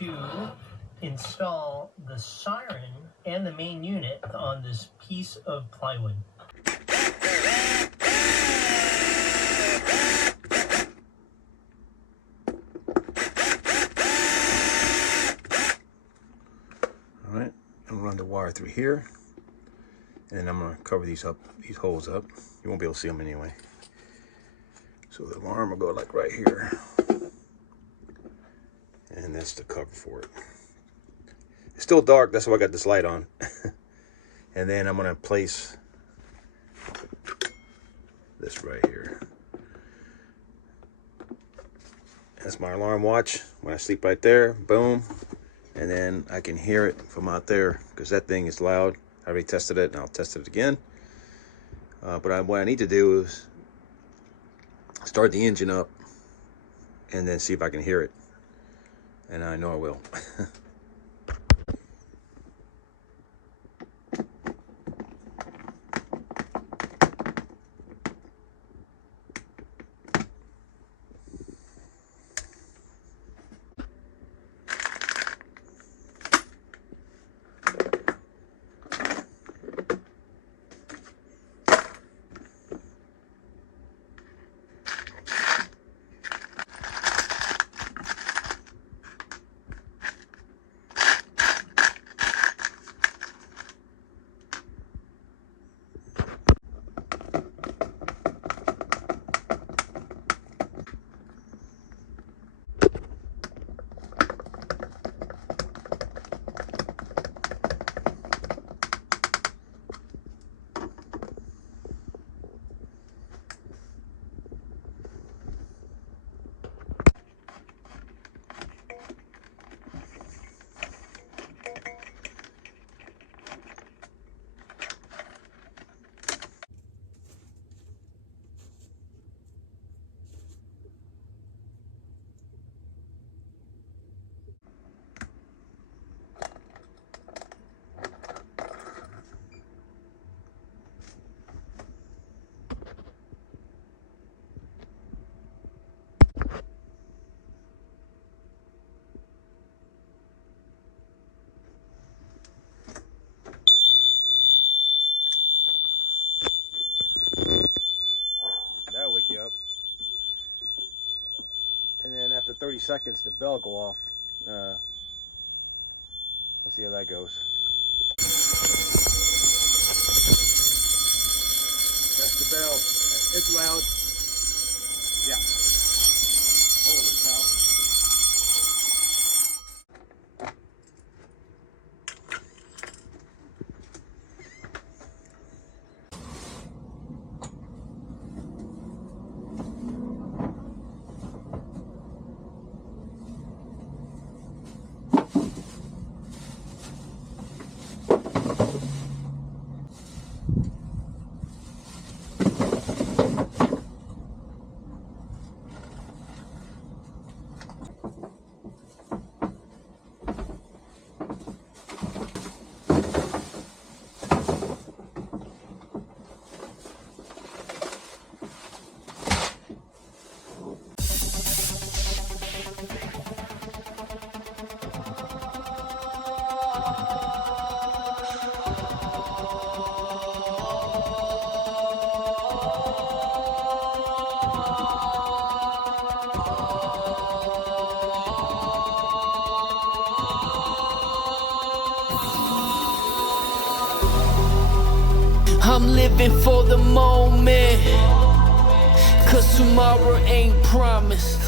to install the siren and the main unit on this piece of plywood. Alright, I'm gonna run the wire through here, and I'm gonna cover these holes up. You won't be able to see them anyway. So the alarm will go like right here, and that's the cover for it. It's still dark, that's why I got this light on. And then I'm gonna place this right here. That's my alarm watch. When I sleep right there, boom. And then I can hear it from out there, because that thing is loud. I already tested it, and I'll test it again. But what I need to do is start the engine up and then see if I can hear it. And I know I will. That'll wake you up. And then after 30 seconds, the bell will go off. We'll see how that goes. That's the bell. It's loud. Yeah. Holy cow. I'm living for the moment, 'cause tomorrow ain't promised.